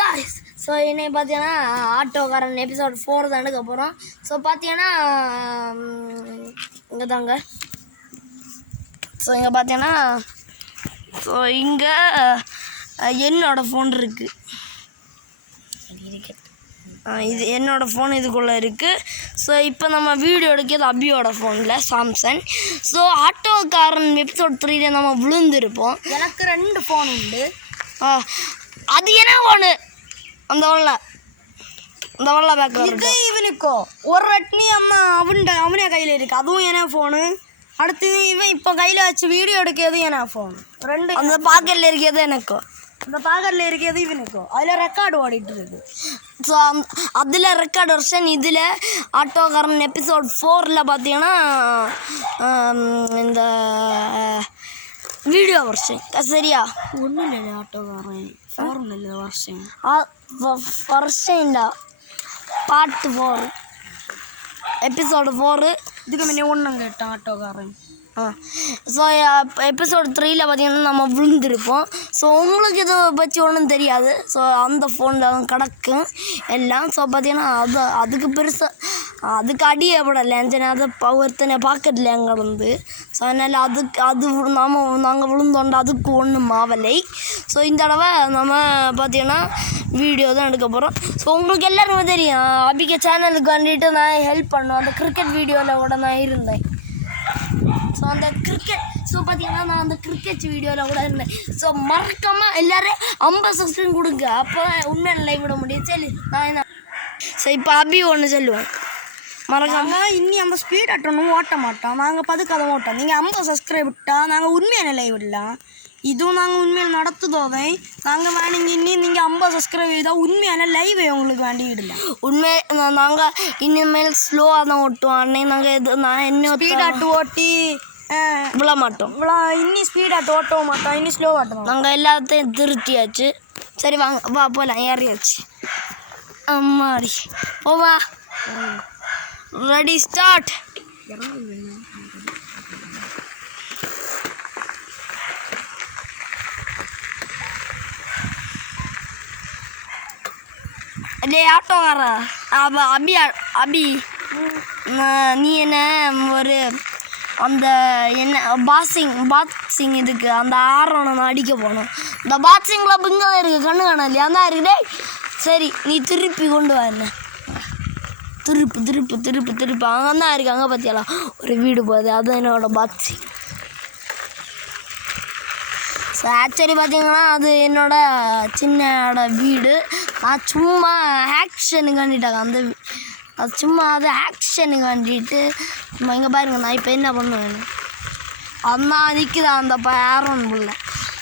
guys, so இன்னைக்கு பார்த்தீங்கன்னா ஆட்டோக்காரன் எபிசோட் 4 தான் எடுக்க போகிறோம். ஸோ பார்த்தீங்கன்னா இங்கே தாங்க. ஸோ இங்கே பார்த்தீங்கன்னா இங்கே என்னோடய ஃபோன் இருக்குது. இது என்னோடய ஃபோன் இதுக்குள்ளே இருக்குது. ஸோ இப்போ நம்ம வீடியோ எடுக்கிறது அபியோட ஃபோனில் சாம்சங். ஸோ ஆட்டோக்காரன் எபிசோட் 3 நம்ம விழுந்திருப்போம். எனக்கு 2 ஃபோன் உண்டு. அது என்ன ஃபோனு? அந்த பேக்ரவுண்ட் இவனுக்கோ ஒரு ரெட்னி அம்மா அவனே கையில் இருக்குது. அதுவும் என்ன ஃபோனு. அடுத்து இவன் இப்போ கையில் வச்சு வீடியோ எடுக்கிறது என்ன ஃபோன். 2 அந்த பாக்கெட்டில் இருக்கிறது எனக்கோ, அந்த பாக்கெட்டில் இருக்கிறது இவனுக்கோ. அதில் ரெக்கார்டு ஓடிட்டு இருக்கு. ஸோ அதில் ரெக்கார்டு வருஷன். இதில் ஆட்டோக்காரன் எபிசோட் 4ல் பார்த்தீங்கன்னா இந்த வீடியோ வருஷன். சரியா? ஒன்றும் இல்லை ஆட்டோக்காரன் 4 இல்லை வருஷம் வருஷம்டா. Part 4 episode 4. இதுக்கு முன்னே ஒன்றும் கேட்டான் ஆட்டோக்காரன். ஸோ எபிசோட் 3ல் பார்த்தீங்கன்னா நம்ம விழுந்திருப்போம். ஸோ உங்களுக்கு இதை பற்றி ஒன்றும் தெரியாது. ஸோ அந்த ஃபோனில் தான் கிடக்கும் எல்லாம். ஸோ பார்த்தீங்கன்னா அதுக்கு பெருசாக அதுக்கு அடியப்படலை. அதை ஒருத்தனை பாக்கெட்டில் அங்கே வந்து. ஸோ அதனால் நாங்கள் விழுந்தோண்ட அதுக்கு ஒன்றும் ஆவலை. ஸோ இந்த தடவை நம்ம பார்த்தீங்கன்னா வீடியோ தான் எடுக்க போகிறோம். ஸோ உங்களுக்கு எல்லாருமே தெரியும் அபிக்க சேனலுக்கு வந்துட்டு நான் ஹெல்ப் பண்ணோம். அந்த கிரிக்கெட் வீடியோவில் கூட நான் இருந்தேன். ஸோ அந்த கிரிக்கெட் பார்த்தீங்கன்னா நான் அந்த கிரிக்கெட் வீடியோவில் கூட இருந்தேன். ஸோ மறக்காமல் எல்லோரும் 50 சப்ஸ்கிரைப் கொடுங்க. அப்போ உண்மையான லைவ் விட முடியும். சரி நான் என்ன. ஸோ இப்போ அபி ஒன்று சொல்லுவேன். மறக்காமல் இன்னி அந்த ஸ்பீட் ஆட்டணும் ஓட்ட மாட்டோம். நாங்கள் பதுக்காத ஓட்டோம். நீங்கள் 50 சப்ஸ்கிரைப் விட்டால் நாங்கள் உண்மையான லைவ் விடலாம். இதுவும் நாங்கள் உண்மையில் நடத்துதோவை. நாங்கள் வேணுங்க இன்னி நீங்கள் 50 சப்ஸ்கிரைப் செய்தால் உண்மையான லைவை உங்களுக்கு வேண்டி விடலாம். உண்மை நாங்கள் இனிமேல் ஸ்லோவாக தான் ஓட்டுவோம். அன்னைக்கு நாங்கள் நான் இன்னும் ஸ்பீட் ஆட்டு ஓட்டி விழ மாட்டோம். இன்னி ஸ்பீட் ஆட்டு ஓட்டவும் மாட்டோம். இன்னும் ஸ்லோ ஆட்டோம். நாங்கள் எல்லாத்தையும் திருத்தியாச்சு. சரி வாங்க வா போகலாம். ஏறியாச்சு. அம்மாடி போவா. Ready start. டே ஆட்டோக்கார அபி நீ என்ன ஒரு அந்த என்ன பாக்ஸிங் இதுக்கு அந்த ஆரோனை அடிக்க போகணும். இந்த பாக்ஸிங் கிளப் இங்கே தான் இருக்குது. கண்ணு காணலையா? அந்த இருக்குடே. சரி நீ திருப்பி கொண்டு வா. என்ன திருப்பு அங்கே தான் இருக்குது. அங்கே பார்த்தியாலாம் ஒரு வீடு போகுது. அது என்னோட பாக்ஸிங். ஸோ ஆக்சுவலி பார்த்தீங்கன்னா அது என்னோடய சின்னோட வீடு. நான் சும்மா ஆக்ஷனுக்கு வேண்டிட்டாங்க. அது சும்மா அது ஆக்ஷனுக்கு வேண்டிட்டு இங்கே பாருங்க. நான் இப்போ என்ன பண்ணுவேன். அதான் நிற்குதா அந்த ஆரோன் புள்ள.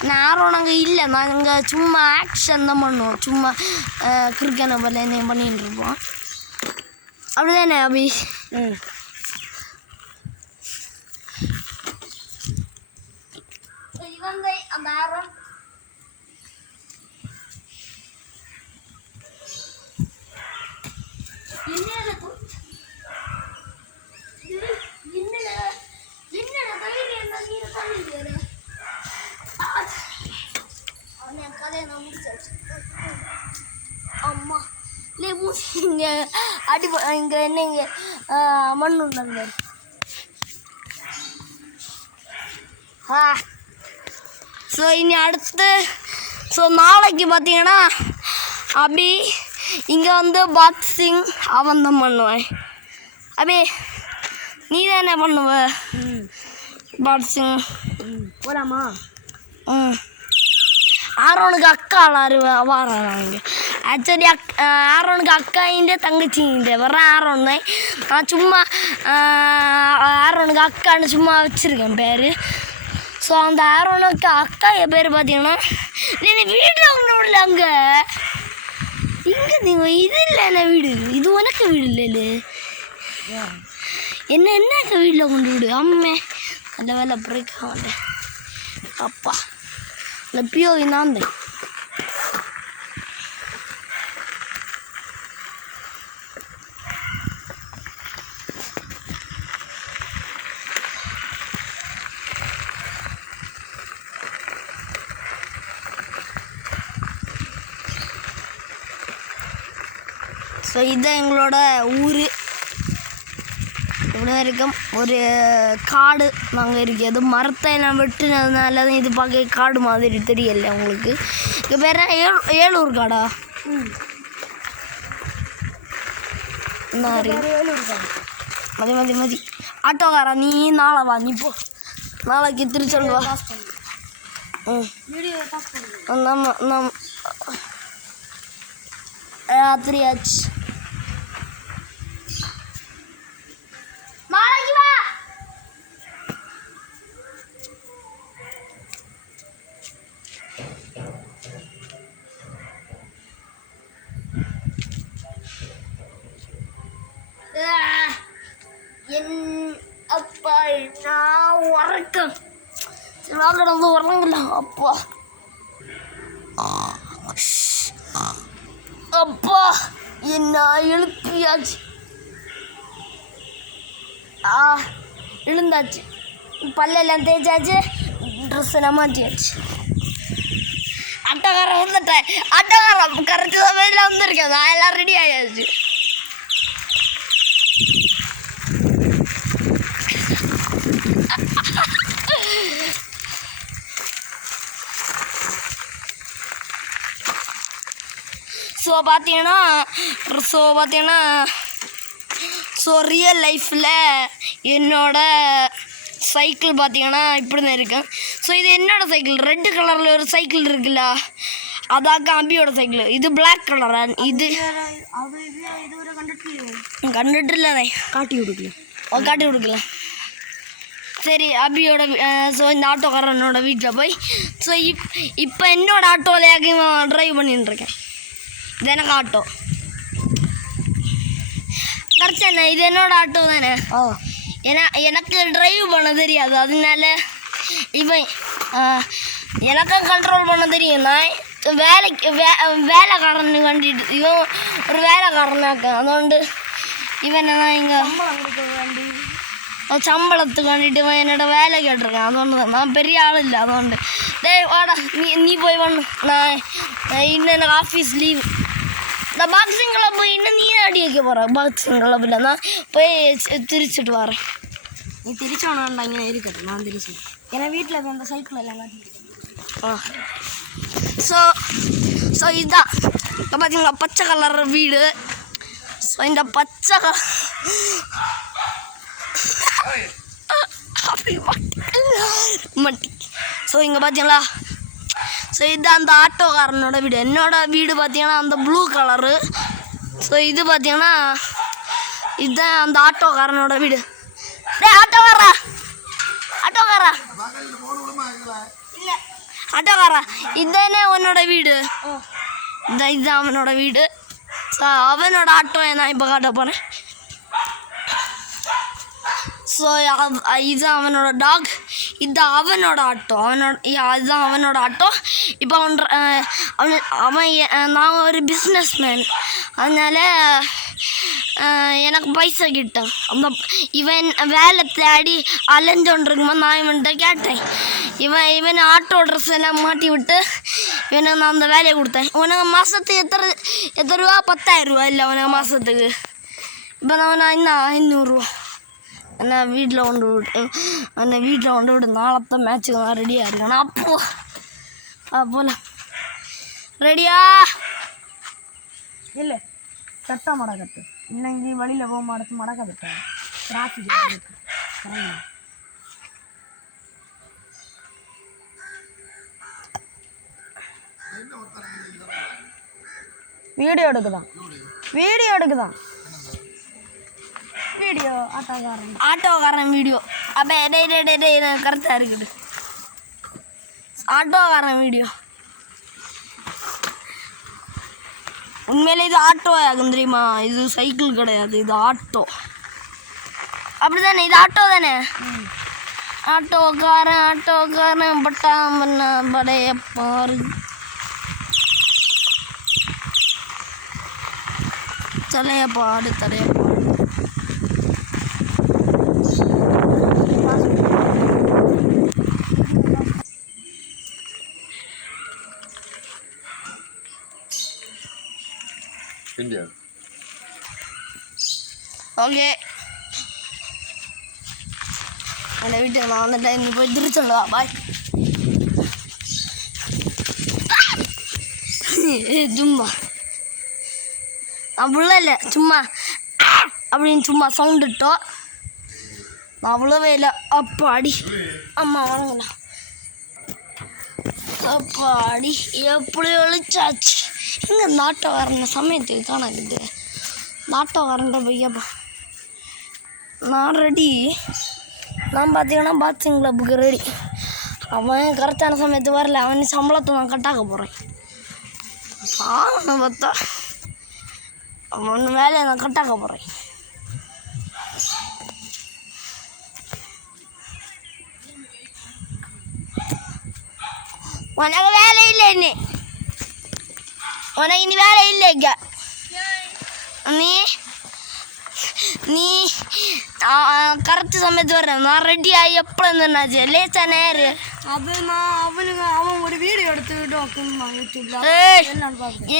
ஆனால் ஆரோன் அங்கே இல்லை. நாங்கள் சும்மா ஆக்ஷன் தான் பண்ணுவோம். சும்மா கிரிக்கெட் போல என்ன பண்ணிகிட்டு இருப்போம். அப்படிதானே அபி? அந்த ஆரோன் அம்மா இல்லை இங்கே அடி இங்கே என்ன இங்கே மண் உண்டாங்க. ஸோ இனி அடுத்து நாளைக்கு பார்த்தீங்கன்னா அபி இங்கே வந்து பாக்ஸிங் அவன் தான் பண்ணுவேன். அபி நீ தான் என்ன பண்ணுவ? பாக்ஸிங் போலாமா? ஆரோனுக்கு அக்கா வராங்க. ஆக்சுவலி ஆரோனுக்கு அக்காயிൻ്റെ தங்கச்சிங்க வர ஆரோன் தான். நான் சும்மா ஆரோனுக்கு அக்கான்னு சும்மா வச்சுருக்கேன் பேர். ஸோ அந்த ஆரோனுக்கு அக்கா என் பேர் பார்த்தீங்கன்னா நீ வீட்டில் ஒன்று இல்லை அங்கே இங்கே நீங்கள் இது இல்லை என்ன வீடு. இது உனக்கு வீடு இல்லை என்னக்கா வீட்டில் கொண்டு விடு. அம்மே அந்த வேலை பிரேக் ஆகல. அப்பா இந்த பியோவி நான் தான். ஸோ இதுதான் எங்களோட ஊர். இவ்வளோ இருக்கும் ஒரு காடு நாங்கள் இருக்கிறது. மரத்தை எல்லாம் வெட்டினதுனால தான் இது பார்க்க காடு மாதிரி தெரியல உங்களுக்கு. இங்கே பேர் ஏலூர் காடா? மதி ஆட்டோக்காரா நீ நாளை வா, நீ போ, நாளைக்கு திருச்செல்வா. நம்ம ராத்திரி ஆச்சு. என் அப்பா நான் உறக்கம் வந்து உறங்கல. அப்பா அப்பா என்ன எழுப்பியாச்சு. எழுந்தாச்சு, பல்லெல்லாம் தேய்ச்சாச்சு, ட்ரெஸ் எல்லாம் மாற்றியாச்சு. அட்டக்காரம் வந்துட்டேன். அட்டக்காரம் கரெக்டு சமையல வந்துருக்கேன். நான் எல்லாம் ரெடி ஆயாச்சு. ஸோ பார்த்தீங்கன்னா ரியல் லைஃப்பில் என்னோட சைக்கிள் பார்த்தீங்கன்னா இப்படி தான் இருக்கேன். ஸோ இது என்னோடய சைக்கிள். ரெட்டு கலரில் ஒரு சைக்கிள் இருக்குல்ல, அதாக்க அபியோட சைக்கிள். இது பிளாக் கலரா? இது கண்டுட்டு இல்லை, காட்டி கொடுக்கல. சரி, அபியோட. ஸோ இந்த ஆட்டோக்காரனோட வீட்டில் போய் ஸோ இப்போ என்னோடய ஆட்டோவிலையாக்க ட்ரைவ் பண்ணிட்டுருக்கேன். இது எனக்கு ஆட்டோ கரெக்டாண்ணே. இது என்னோடய ஆட்டோ தானே. எனக்கு ட்ரைவ் பண்ண தெரியாது, அதனால இவன் எனக்கும் கண்ட்ரோல் பண்ண தெரியும். நான் வேலைக்காரன்னு கண்டிட்டு இவன் ஒரு வேலைக்காரனாக்க, அதுകൊണ്ട് இவன் நான் இங்கே சம்பளத்துக்கு கண்டிட்டு இவன் என்னோட வேலை கேட்டிருக்கேன். அதுകൊണ്ട് தான் நான் பெரிய ஆள் இல்லை. அதுകൊണ്ട് டேய் வாடா, நீ போய் பண்ணு. நான் இன்னும் எனக்கு ஆஃபீஸ் லீவ். இந்த பாக்ஸிங் கிளப் போய் இன்னும் நீ அடி வைக்க போகிறேன். பாக்ஸிங் கிளப்பில் நான் போய் திரிச்சிட்டு வரேன். நீ திரிச்சு வேணாண்டாங்க இருக்கட்டும், நான் திரிச்சு. ஏன்னா வீட்டில் அந்த சைக்கிள் எல்லாம் காட்டிட்டு. ஸோ இதுதான் இப்போ பார்த்தீங்களா பச்சை கலர் வீடு. ஸோ இந்த பச்சை கலர் மட்டி. ஸோ இங்கே பார்த்தீங்களா, ஸோ இதுதான் அந்த ஆட்டோக்காரனோட வீடு. என்னோடய வீடு பார்த்தீங்கன்னா அந்த ப்ளூ கலரு. ஸோ இது பார்த்தீங்கன்னா இதுதான் அந்த ஆட்டோக்காரனோட வீடு. டேய் ஆட்டோக்காரா இதுதானே உன்னோட வீடு? இதுதான் அவனோட வீடு. ஸோ அவனோட ஆட்டோ நான் இப்போ காட்ட போகிறேன். ஸோ இது அவனோட டாக், இது அவனோட ஆட்டோ. அதுதான் அவனோட ஆட்டோ. இப்போ நான் ஒரு பிஸ்னஸ் மேன், அதனால் எனக்கு பைசா கிட்டேன். அந்த இவன் வேலை தேடி அலைஞ்சோன்றிருக்கும்போது நான் இவன்கிட்ட கேட்டேன். இவன் ஆட்டோ ட்ரெஸ் எல்லாம் மாட்டி விட்டு இவனுக்கு நான் அந்த வேலையை கொடுத்தேன். உனக்கு மாதத்துக்கு எத்தனை ரூபா? 10,000 ரூபா இல்லை உனக்கு மாதத்துக்கு. இப்போ நான் இன்னும் 500 ரூபா நான் வீட்டில் கொண்டு விட்டு நாளத்தை மேட்சுக்கு நான் ரெடியாக இருக்கேன். போல ரெடியா இல்லை? கட்டா மட கட்டு. இன்னைக்கு வழியில் போக மாடத்து மடக்க கட்டேன். டிராஃபிக் வீடியோ எடுக்குதான் ஆட்டோக்காரன் வீடியோ. அப்போ கரெக்டாக இருக்குது. ஆட்டோக்காரன் வீடியோ. உண்மையிலே இது ஆட்டோ ஆகும் தெரியுமா? இது சைக்கிள் கிடையாது, இது ஆட்டோ. அப்படி தானே? இது ஆட்டோ தானே? ஆட்டோக்காரன் பட்டாமண்ண படைய பாரு. தலையப்பாடு தடையப்பாடு. India. ஓகே എൻ്റെ വീട്ടിൽ நான் வந்துட்டேன் இங்கே போய் திருச்சண்டா பாய் சும்மா நான் இல்லை சும்மா அப்படின்னு சும்மா சவுண்ட் இட்டோம் நான் அவ்வளோவே இல்லை அப்பாடி அம்மா வணங்கண்ணா அப்பாடி எப்படி ஒழிச்சாச்சு எங்கே நாட்டம் வரன சமயத்துக்கு காணாக்குது நாட்டம் வரன்ற பையப்பா நான் ரெடி நான் பார்த்தீங்கன்னா பாக்ஸிங் கிளப்புக்கு ரெடி அவன் கரெக்டான சமயத்துக்கு வரல அவன் சம்பளத்தை நான் கட்டாக்க போகிறேன் பார்த்தா அவன் வேலையை நான் கட்டாக்க போகிறேன் உனக்கு வேலை இல்லை இன்னி உனக்கு இனி வேலை இல்லை இங்க நீ நீ கரெக்ட் சமயத்து வர்றேன் நான் ரெடியாக எப்போ இருந்தேன்னாச்சு லேசா நேரு அது நான் அவன் ஒரு வீடியோ எடுத்துக்கிட்டு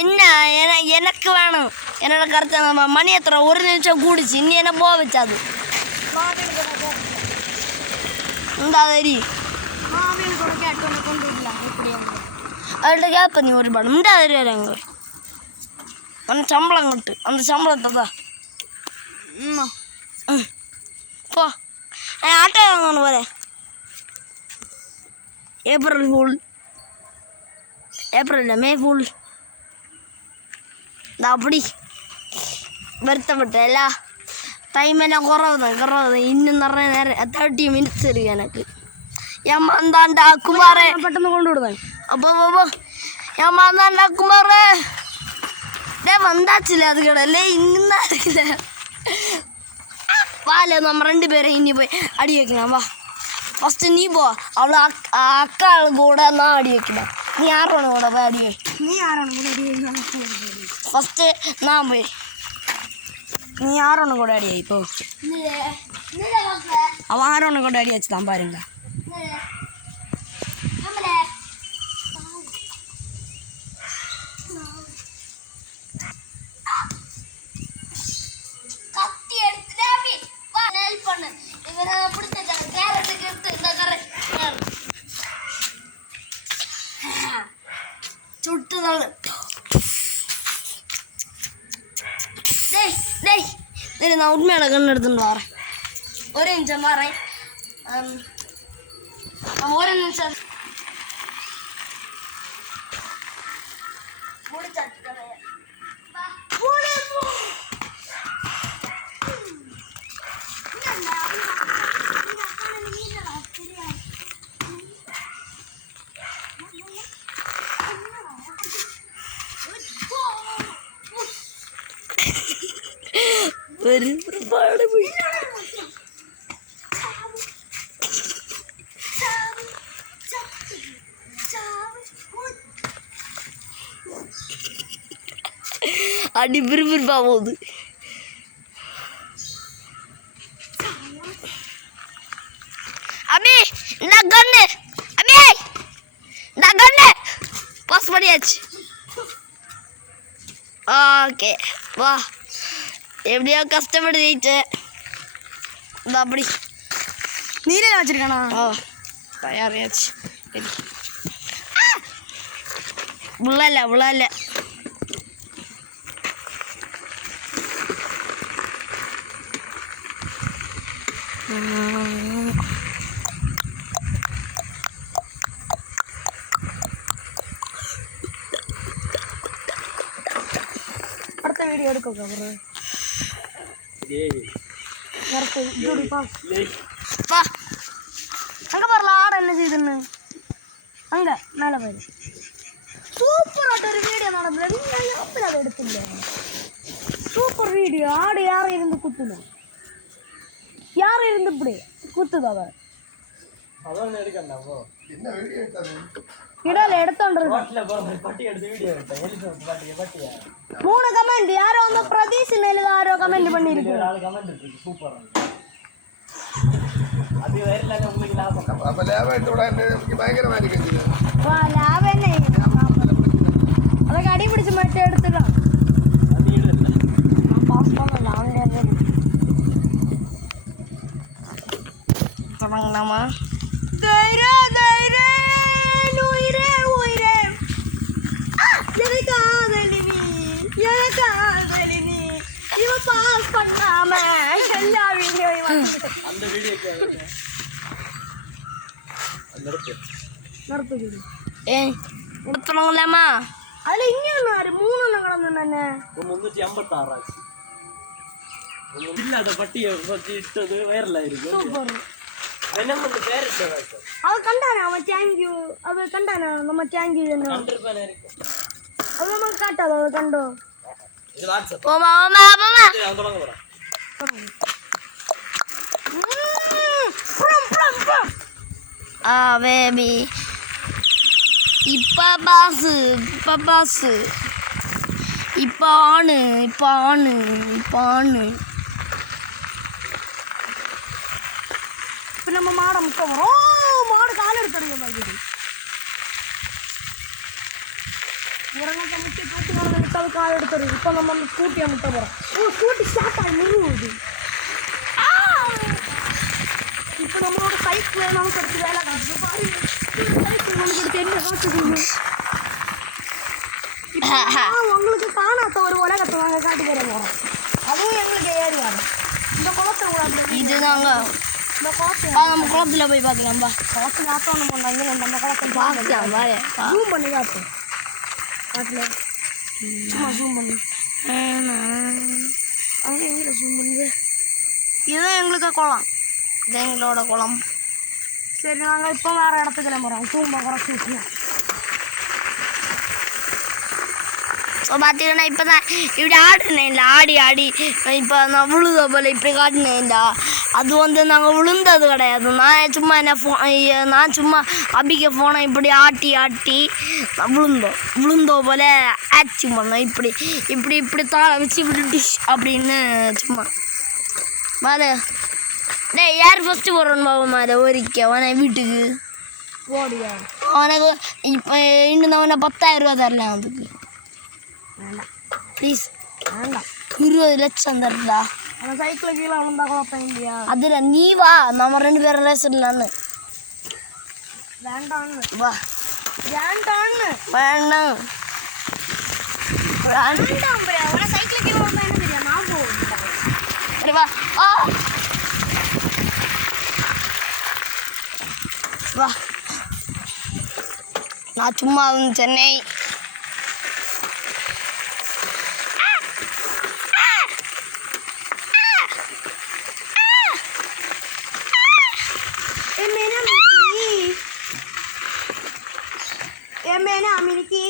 என்ன எனக்கு வேணும் என்னோட கரெக்டாக மணி எத்தனை 1 நிமிஷம் கூடிச்சு இன்னும் என்ன போக வச்சாது இந்த அதரி அவர்கிட்ட கேட்ப நீ ஒரு படம் இந்த அதரி அங்கே அந்த சம்பளம் கட்டு அந்த சம்பளத்தை தான் போ ஆட்டோ வாங்கணும் போதே ஏப்ரல் ஃபுல் ஏப்ரல் இல்லை மே ஃபுல் நான் அப்படி வருத்தப்பட்டேன் எல்லா டைம் எல்லாம் குறவுதான் இன்னும் நிறைய நேரம் 30 மினிட்ஸ் இருக்கு எனக்கு ஏமாந்தாண்டா குமாரே பெട്ടെന്ന് கொண்டு விடுவேன் அப்போ ஏமாந்தாண்டா குமாரே டே வந்தாச்சுல அது கடலே இன்னும் தான் இருக்குல்ல வால நம்ம 2 பேரும் இனி போய் அடி வைக்கலாம் வா ஃபஸ்ட்டு நீ போ அவ்வளோ அக்கா கூட நான் அடி வைக்கலாம் நீ யாரோட கூட போய் அடி வை நீ யாரோட கூட அடி வை ஃபஸ்ட்டு நான் போய் நீ யாரோட கூட அடி வை இப்போ அவன் யாரோட கூட அடி வச்சு தான் பாருங்க சுட்டுதான் நான் உண்மையான கண்ணு எடுத்துன்னு வரேன் ஒரு நிமிஷம் வரேன் ஒரு நிமிஷம் ഒരുപാട് പോയി அடி விறுவிறுப்பா போகுது அபி நான் கண்ணு அபி நான் கண்ணு பாஸ் பண்ணியாச்சு ஓகே வா எப்படியோ கஷ்டப்பட்டு ஜெயிச்சேன் இந்த அப்படி நீரே வச்சிருக்கானா ஓ தயாரியாச்சு சரி உள்ள அடுத்த வீடியோ எடுக்க அங்க வரல ஆட என்ன செய்யுதுன்னு அங்க மேல போய் சூப்பர் ஆட்ட ஒரு வீடியோ நடப்புல எடுத்துல சூப்பர் வீடியோ ஆடு யாரும் இருந்து குத்துணும் யாரும் இருந்து இப்படி குத்துது அவ இடல எடுத்தோன்றது 3 கமெண்ட் யாரோ வந்து பிரதீஷ் நெல்ல யாரோ கமெண்ட் பண்ணிருக்கு சூப்பர் அது வேறல உங்களுக்கு லாபம் அப்ப லாபம் இதோட நமக்கு பயங்கரமா இருக்கு வா லாபம் என்ன அதுக்கு அடி பிடிச்சு மட்டும் எடுத்துடலாம் அது எடுத்து பாஸ் பண்ணலாம் அவங்க பார்க்கலாமா? நடத்தலாமா? அதுல இன்னும் 3 கடந்தானே 356 இல்லாத பட்டியை பத்தி இட்டது வைரல் ஆயிருக்கு. என்ன பண்ண பேர் அவ கண்டானே அவன் தேங்க்யூ அவ கண்டானே நம்ம தேங்க்யூ என்ன அவ நம்ம காட்டாத அவ கண்டோ இது வாட்ஸ்அப் ஓமா ஓமா ஓமா அங்க வாங்க போறோம். பேபி இப்ப பாசு இப்ப ஆணு இப்போ நம்ம மாடை முட்டை வரோம். மாடு கால எடுத்துருங்க பாக்கிது இறங்கத்தை முட்டை தூக்கி வரதை முட்டாவது கால் எடுத்துருது. இப்போ நம்ம ஸ்கூட்டியை முட்டை போகிறோம். ஸ்கூட்டி ஸ்டார்ட் ஆகி நிறுவுது. இப்போ நம்மளோட சைக்கிள் நமக்கு எடுத்து வேலை காட்டுது பாரு. சைக்கிள் நமக்கு எடுத்து என்ன காட்டுது? இப்போ உங்களுக்கு காணாத ஒரு உலகத்தை நாங்கள் காட்டுக்கிற போகிறோம். அதுவும் எங்களுக்கு ஏறி வரும். இந்த குளத்தை கூட இதுதாங்க இந்த குளத்தை நம்ம குளத்தில் போய் பார்க்கலாம்பா. குளத்தில் ஆட்டோன்னு போனாங்க. நம்ம குளத்தை பார்க்கலாம் பாரு. ஜூம் பண்ணி காட்டும் காட்டில் சும்மா ஜூம் பண்ணு. அங்கே எங்கே ஜூம் பண்ணுது? இதுதான் எங்களுக்கு குளம். இது எங்களோட குளம். சரி நாங்கள் இப்போ வேறு இடத்துக்கு கிளம்புறோம். தூம்ப குறைச்சி வச்சுக்கோம். ஸோ பார்த்தீங்கன்னா இப்போ தான் இப்படி ஆடினேன்டா ஆடி இப்போ நான் விழுத போல் இப்படி காட்டினேன்டா. அது வந்து நாங்கள் விழுந்தது கிடையாது. நான் சும்மா அபிக்க ஃபோனை இப்படி ஆட்டி விழுந்தோ போல் ஆக்டிங் பண்ணோம். இப்படி தாளை வச்சு இப்படி டிஷ் அப்படின்னு சும்மா பாரு. டேய் யார் ஃபஸ்ட்டு போடுறோன்னு பாவமா அதை ஒரிக்க அவனை வீட்டுக்கு ஓடியா. அவனுக்கு இப்போ இன்னும் அவனை 10,000 ரூபா தரல. அதுக்கு வேண்டாம் ப்ளீஸ் வேண்டாம். 20 லட்சம் தரலா. அவன் சைக்கிள் கீழே விழுந்தா குழப்பம் இல்லையா? அதில் நீ வா நம்ம 2 பேரும் ரேசிடலான்னு. வேண்டான்னு வா. வேண்டான்னு வேண்டாம் அவனை சைக்கிள் கீழே விழுந்தா என்ன தெரியும்? நான் போவேன். சரி வா வா. நான் சும்மா சென்னை அமெரிக்கி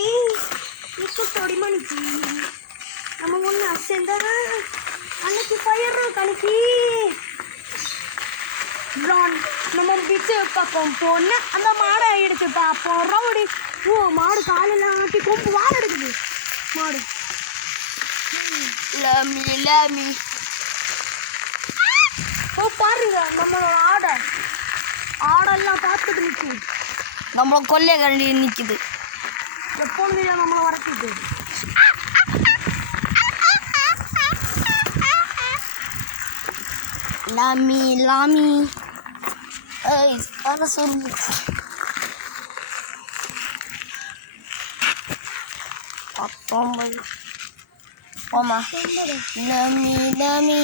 இப்போ தொடி மணிக்கு நம்ம ஒன்று அசைந்தா அன்னைக்கு பயிர் கணிக்கு நம்ம பிச்சு பக்கம் போன அந்த மாடை எடுத்து பார்ப்போம். ரவுடி மாடு காலில் ஆட்டி கொம்பு வாழை எடுக்குது மாடு. லாமி பாருங்க நம்மளோட ஆடெல்லாம் பார்த்துட்டு நிற்குது. நம்மள கொல்லை கண்டி நிற்குது. எப்போது நம்மளை வரைக்குது. லாமி அதை சொல்லு. போமா லாமி